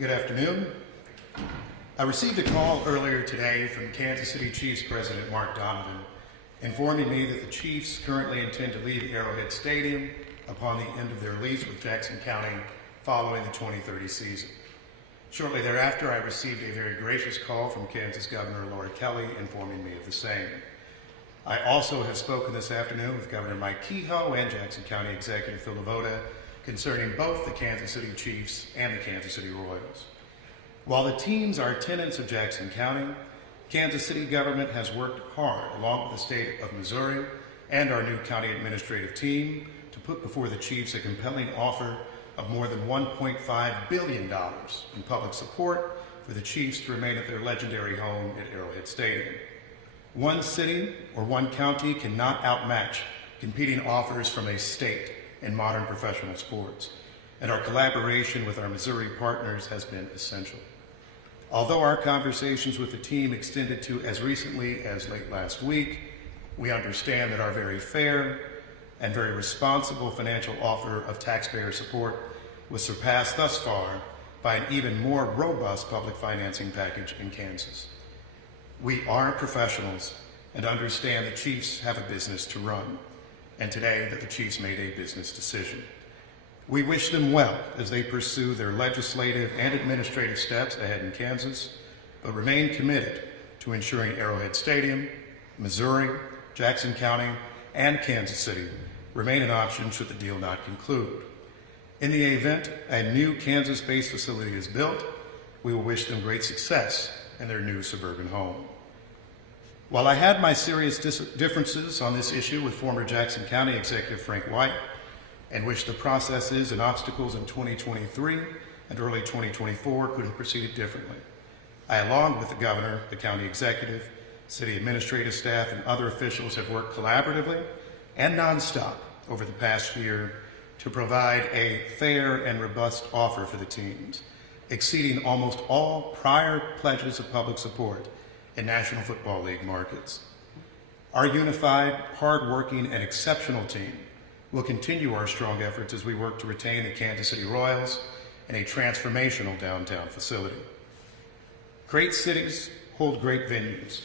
Good afternoon. I received a call earlier today from Kansas City Chiefs President Mark Donovan informing me that the Chiefs currently intend to leave Arrowhead Stadium upon the end of their lease with Jackson County following the 2030 season. Shortly thereafter, I received a very gracious call from Kansas Governor Lori Kelly informing me of the same. I also have spoken this afternoon with Governor Mike Kehoe and Jackson County Executive Phil Lavoda concerning both the Kansas City Chiefs and the Kansas City Royals. While the teams are tenants of Jackson County, Kansas City government has worked hard along with the state of Missouri and our new county administrative team to put before the Chiefs a compelling offer of more than $1.5 billion in public support for the Chiefs to remain at their legendary home at Arrowhead Stadium. One city or one county cannot outmatch competing offers from a state in modern professional sports, and our collaboration with our Missouri partners has been essential. Although our conversations with the team extended to as recently as late last week, we understand that our very fair and very responsible financial offer of taxpayer support was surpassed thus far by an even more robust public financing package in Kansas. We are professionals and understand the Chiefs have a business to run, and today that the Chiefs made a business decision. We wish them well as they pursue their legislative and administrative steps ahead in Kansas, but remain committed to ensuring Arrowhead Stadium, Missouri, Jackson County, and Kansas City remain an option should the deal not conclude. In the event a new Kansas-based facility is built, we will wish them great success in their new suburban home. While I had my serious differences on this issue with former Jackson County Executive Frank White, and wish the processes and obstacles in 2023 and early 2024 could have proceeded differently, I, along with the governor, the county executive, city administrative staff, and other officials, have worked collaboratively and nonstop over the past year to provide a fair and robust offer for the teams, exceeding almost all prior pledges of public support in National Football League markets. Our unified, hard-working, and exceptional team will continue our strong efforts as we work to retain the Kansas City Royals in a transformational downtown facility. Great cities hold great venues,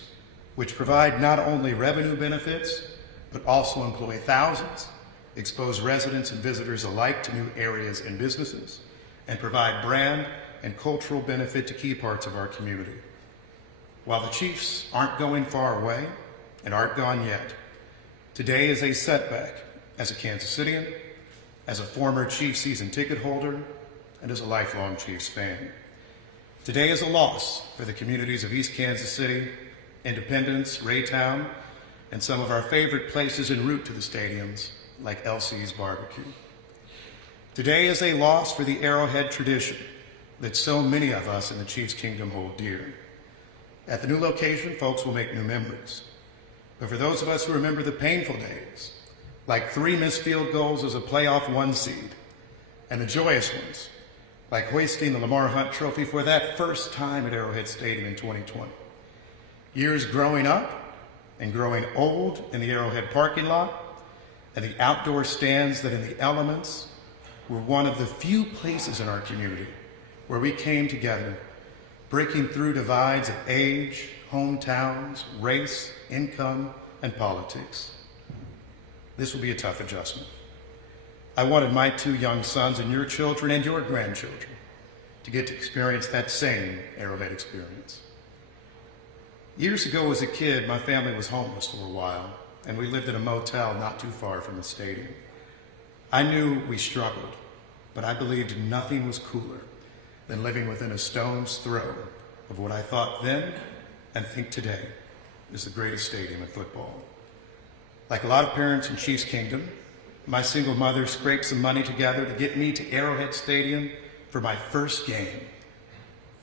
which provide not only revenue benefits, but also employ thousands, expose residents and visitors alike to new areas and businesses, and provide brand and cultural benefit to key parts of our community. While the Chiefs aren't going far away and aren't gone yet, today is a setback as a Kansas Citian, as a former Chiefs season ticket holder, and as a lifelong Chiefs fan. Today is a loss for the communities of East Kansas City, Independence, Raytown, and some of our favorite places en route to the stadiums, like LC's Barbecue. Today is a loss for the Arrowhead tradition that so many of us in the Chiefs Kingdom hold dear. At the new location, folks will make new memories. But for those of us who remember the painful days, like 3 missed field goals as a playoff 1 seed, and the joyous ones, like hoisting the Lamar Hunt Trophy for that first time at Arrowhead Stadium in 2020. Years growing up and growing old in the Arrowhead parking lot, and the outdoor stands that in the elements were one of the few places in our community where we came together, breaking through divides of age, hometowns, race, income, and politics. This will be a tough adjustment. I wanted my 2 young sons and your children and your grandchildren to get to experience that same Arrowhead experience. Years ago as a kid, my family was homeless for a while, and we lived in a motel not too far from the stadium. I knew we struggled, but I believed nothing was cooler than living within a stone's throw of what I thought then and think today is the greatest stadium in football. Like a lot of parents in Chiefs Kingdom, my single mother scraped some money together to get me to Arrowhead Stadium for my first game.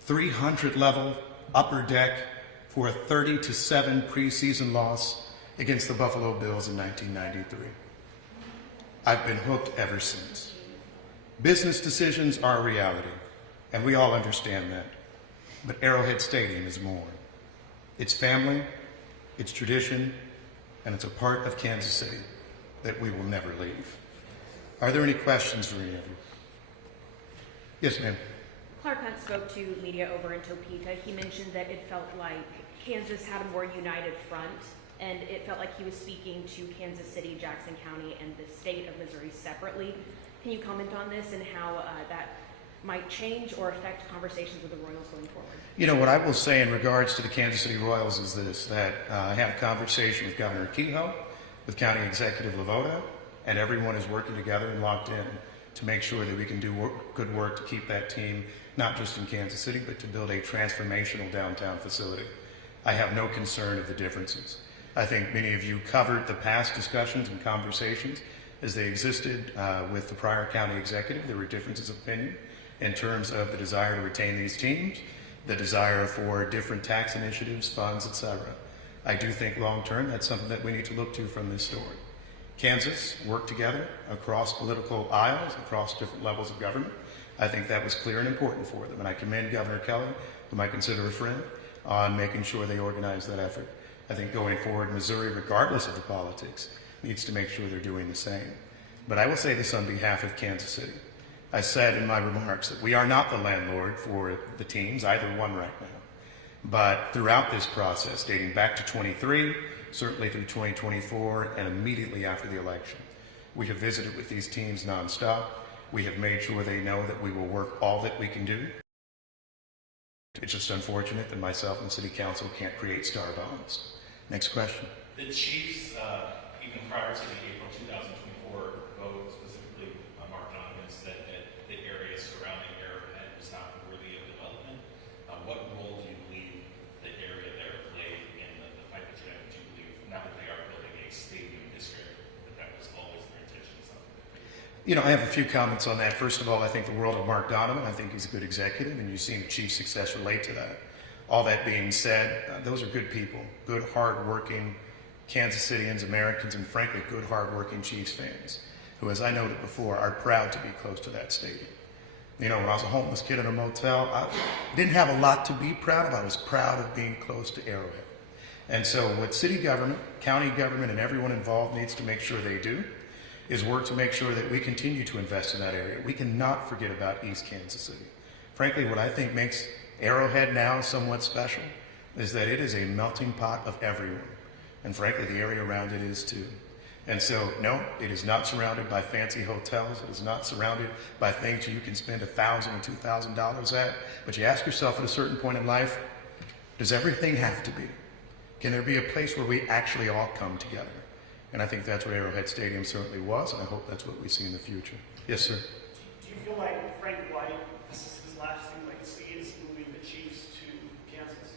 300 level upper deck for a 30-7 preseason loss against the Buffalo Bills in 1993. I've been hooked ever since. Business decisions are a reality, and we all understand that. But Arrowhead Stadium is more. It's family, it's tradition, and it's a part of Kansas City that we will never leave. Are there any questions for any of you? Yes, ma'am. Clark Hunt spoke to media over in Topeka. He mentioned that it felt like Kansas had a more united front, and it felt like he was speaking to Kansas City, Jackson County, and the state of Missouri separately. Can you comment on this and how that might change or affect conversations with the Royals going forward? You know, what I will say in regards to the Kansas City Royals is this, that I had a conversation with Governor Kehoe, with County Executive Lavoda, and everyone is working together and locked in to make sure that we can do good work to keep that team, not just in Kansas City, but to build a transformational downtown facility. I have no concern of the differences. I think many of you covered the past discussions and conversations as they existed with the prior county executive. There were differences of opinion in terms of the desire to retain these teams, the desire for different tax initiatives, funds, etc. I do think long-term that's something that we need to look to from this story. Kansas worked together across political aisles, across different levels of government. I think that was clear and important for them, and I commend Governor Kelly, whom I consider a friend, on making sure they organize that effort. I think going forward, Missouri, regardless of the politics, needs to make sure they're doing the same. But I will say this on behalf of Kansas City. I said in my remarks that we are not the landlord for the teams, either one right now. But throughout this process, dating back to 23, certainly through 2024, and immediately after the election, we have visited with these teams nonstop. We have made sure they know that we will work all that we can do. It's just unfortunate that myself and the City Council can't create star bonds. Next question. The Chiefs, even prior to the April 2024 vote, specifically Mark Donovan, said that the area surrounding Arrowhead was not worthy of development. What role do you believe the area there played in the fight that you had? Do you believe, now that they are building a stadium district, that was always their intention? You know, I have a few comments on that. First of all, I think the world of Mark Donovan. I think he's a good executive, and you've seen the Chiefs' success relate to that. All that being said, those are good people, good, hard-working Kansas Citians, Americans, and frankly, good, hard-working Chiefs fans, who, as I noted before, are proud to be close to that stadium. You know, when I was a homeless kid in a motel, I didn't have a lot to be proud of. I was proud of being close to Arrowhead. And so what city government, county government, and everyone involved needs to make sure they do is work to make sure that we continue to invest in that area. We cannot forget about East Kansas City. Frankly, what I think makes Arrowhead now somewhat special is that it is a melting pot of everyone. And frankly, the area around it is too. And so, no, it is not surrounded by fancy hotels. It is not surrounded by things you can spend $1,000 and $2,000 at. But you ask yourself at a certain point in life, does everything have to be? Can there be a place where we actually all come together? And I think that's what Arrowhead Stadium certainly was, and I hope that's what we see in the future. Yes, sir. Do you feel like Frank White, this is his lasting legacy, is moving the Chiefs to Kansas?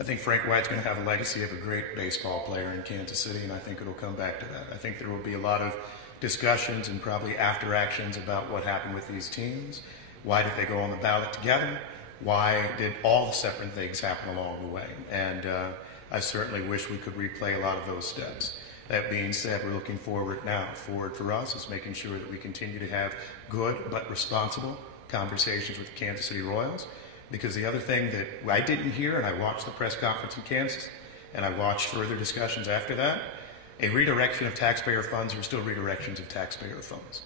I think Frank White's going to have a legacy of a great baseball player in Kansas City, and I think it'll come back to that. I think there will be a lot of discussions and probably after actions about what happened with these teams. Why did they go on the ballot together? Why did all the separate things happen along the way? And I certainly wish we could replay a lot of those steps. That being said, we're looking forward now. Forward for us is making sure that we continue to have good but responsible conversations with the Kansas City Royals. Because the other thing that I didn't hear, and I watched the press conference in Kansas, and I watched further discussions after that, a redirection of taxpayer funds are still redirections of taxpayer funds.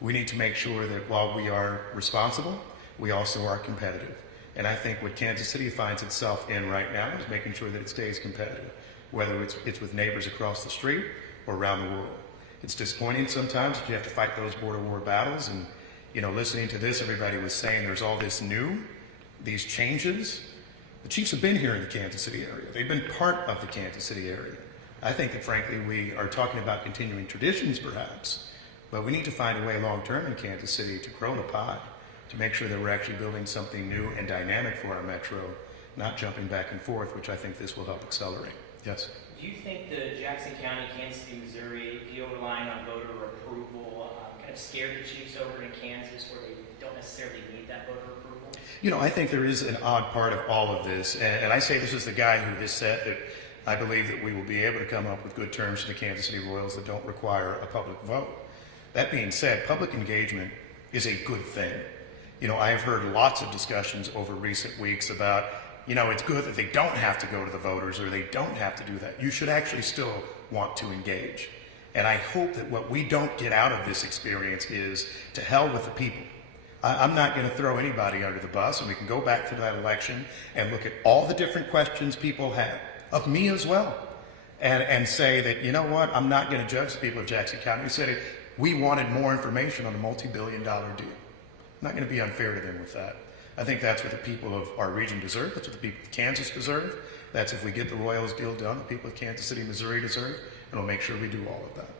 We need to make sure that while we are responsible, we also are competitive. And I think what Kansas City finds itself in right now is making sure that it stays competitive, whether it's with neighbors across the street or around the world. It's disappointing sometimes that you have to fight those border war battles. And, you know, listening to this, everybody was saying there's all this new, these changes. The Chiefs have been here in the Kansas City area. They've been part of the Kansas City area. I think that, frankly, we are talking about continuing traditions, perhaps, but we need to find a way long-term in Kansas City to grow the pie, to make sure that we're actually building something new and dynamic for our metro, not jumping back and forth, which I think this will help accelerate. Yes? Do you think the Jackson County, Kansas City, Missouri deal relying on voter approval kind of scared the Chiefs over in Kansas where they don't necessarily need that voter approval? You know, I think there is an odd part of all of this, and I say this as the guy who has said that I believe that we will be able to come up with good terms for the Kansas City Royals that don't require a public vote. That being said, public engagement is a good thing. You know, I have heard lots of discussions over recent weeks about, you know, it's good that they don't have to go to the voters or they don't have to do that. You should actually still want to engage. And I hope that what we don't get out of this experience is to hell with the people. I'm not going to throw anybody under the bus, and we can go back to that election and look at all the different questions people have, of me as well, and say that, you know what, I'm not going to judge the people of Jackson County who said we wanted more information on a multi-billion-dollar deal. I'm not going to be unfair to them with that. I think that's what the people of our region deserve. That's what the people of Kansas deserve. That's if we get the Royals deal done, the people of Kansas City, Missouri deserve, and we'll make sure we do all of that.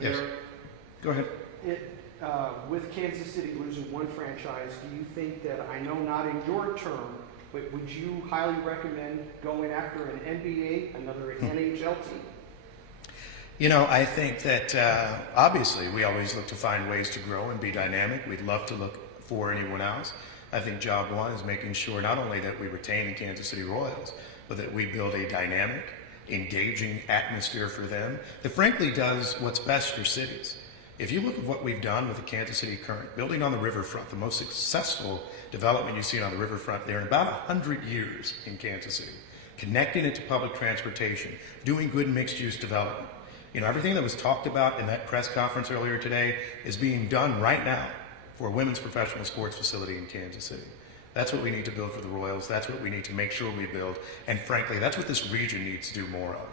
Yes. Mayor, Go ahead. with Kansas City losing one franchise, do you think that, I know not in your term, but would you highly recommend going after an NBA, another NHL team? You know, I think that obviously we always look to find ways to grow and be dynamic. We'd love to look for anyone else. I think job one is making sure not only that we retain the Kansas City Royals, but that we build a dynamic, engaging atmosphere for them that frankly does what's best for cities. If you look at what we've done with the Kansas City Current, building on the riverfront, the most successful development you've seen on the riverfront there in about 100 years in Kansas City, connecting it to public transportation, doing good mixed-use development. You know, everything that was talked about in that press conference earlier today is being done right now for a women's professional sports facility in Kansas City. That's what we need to build for the Royals. That's what we need to make sure we build. And frankly, that's what this region needs to do more of.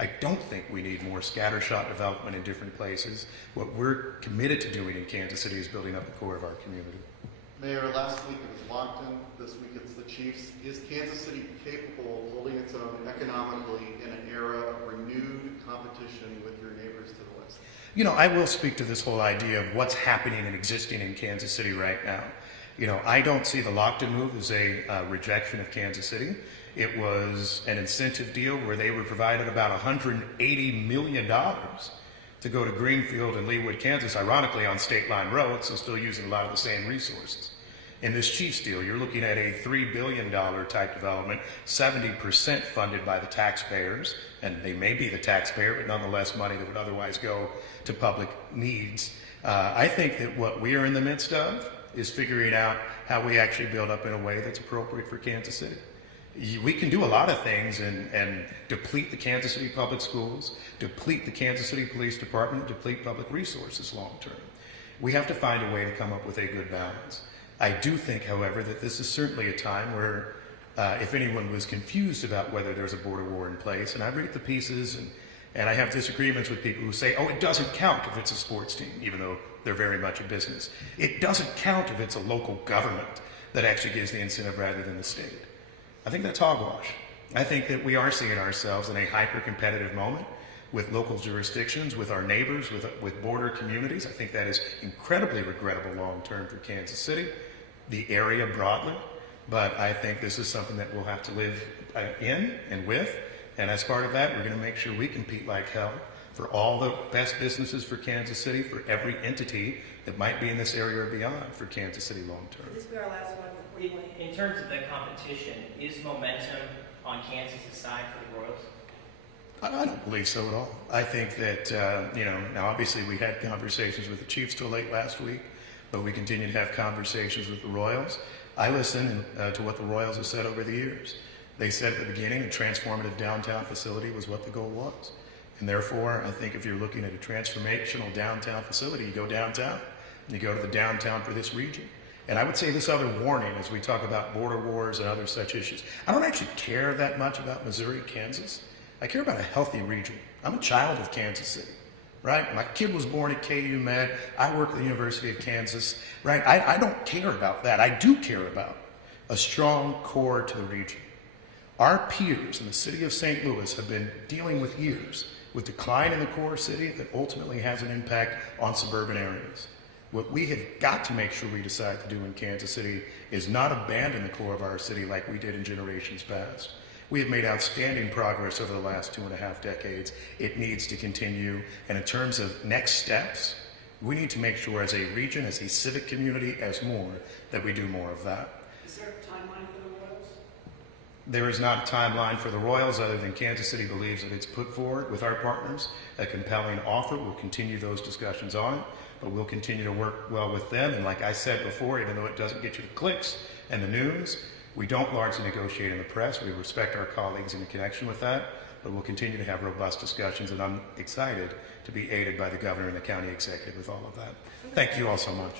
I don't think we need more scattershot development in different places. What we're committed to doing in Kansas City is building up the core of our community. Mayor, last week it was Lockton, this week it's the Chiefs. Is Kansas City capable of holding its own economically in an era of renewed competition with your neighbors to the west? You know, I will speak to this whole idea of what's happening and existing in Kansas City right now. You know, I don't see the Lockton move as a rejection of Kansas City. It was an incentive deal where they were provided about $180 million to go to Greenfield and Leawood, Kansas, ironically on State Line Road, so still using a lot of the same resources. In this Chiefs deal, you're looking at a $3 billion type development, 70% funded by the taxpayers, and they may be the taxpayer, but nonetheless money that would otherwise go to public needs. I think that what we are in the midst of is figuring out how we actually build up in a way that's appropriate for Kansas City. We can do a lot of things and deplete the Kansas City public schools, deplete the Kansas City Police Department, deplete public resources long term. We have to find a way to come up with a good balance. I do think, however, that this is certainly a time where if anyone was confused about whether there's a border war in place, and I read the pieces and I have disagreements with people who say, oh, it doesn't count if it's a sports team, even though they're very much a business. It doesn't count if it's a local government that actually gives the incentive rather than the state. I think that's hogwash. I think that we are seeing ourselves in a hyper-competitive moment with local jurisdictions, with our neighbors, with border communities. I think that is incredibly regrettable long-term for Kansas City, the area broadly, but I think this is something that we'll have to live in and with, and as part of that, we're going to make sure we compete like hell for all the best businesses for Kansas City, for every entity that might be in this area or beyond for Kansas City long-term. This will be our last one before you leave. In terms of the competition, is momentum on Kansas' side for the Royals? I don't believe so at all. I think that, now obviously we had conversations with the Chiefs till late last week, but we continue to have conversations with the Royals. I listen to what the Royals have said over the years. They said at the beginning a transformative downtown facility was what the goal was. And therefore, I think if you're looking at a transformational downtown facility, you go downtown, and you go to the downtown for this region. And I would say this other warning as we talk about border wars and other such issues. I don't actually care that much about Missouri, Kansas. I care about a healthy region. I'm a child of Kansas City, right? My kid was born at KU Med. I work at the University of Kansas, right? I don't care about that. I do care about a strong core to the region. Our peers in the city of St. Louis have been dealing with years with decline in the core city that ultimately has an impact on suburban areas. What we have got to make sure we decide to do in Kansas City is not abandon the core of our city like we did in generations past. We have made outstanding progress over the last 2.5 decades. It needs to continue. And in terms of next steps, we need to make sure as a region, as a civic community, as more, that we do more of that. Is there a timeline for the Royals? There is not a timeline for the Royals other than Kansas City believes that it's put forward with our partners a compelling offer. We'll continue those discussions on it, but we'll continue to work well with them. And like I said before, even though it doesn't get you the clicks and the news, we don't largely negotiate in the press. We respect our colleagues in connection with that, but we'll continue to have robust discussions, and I'm excited to be aided by the governor and the county executive with all of that. Thank you all so much.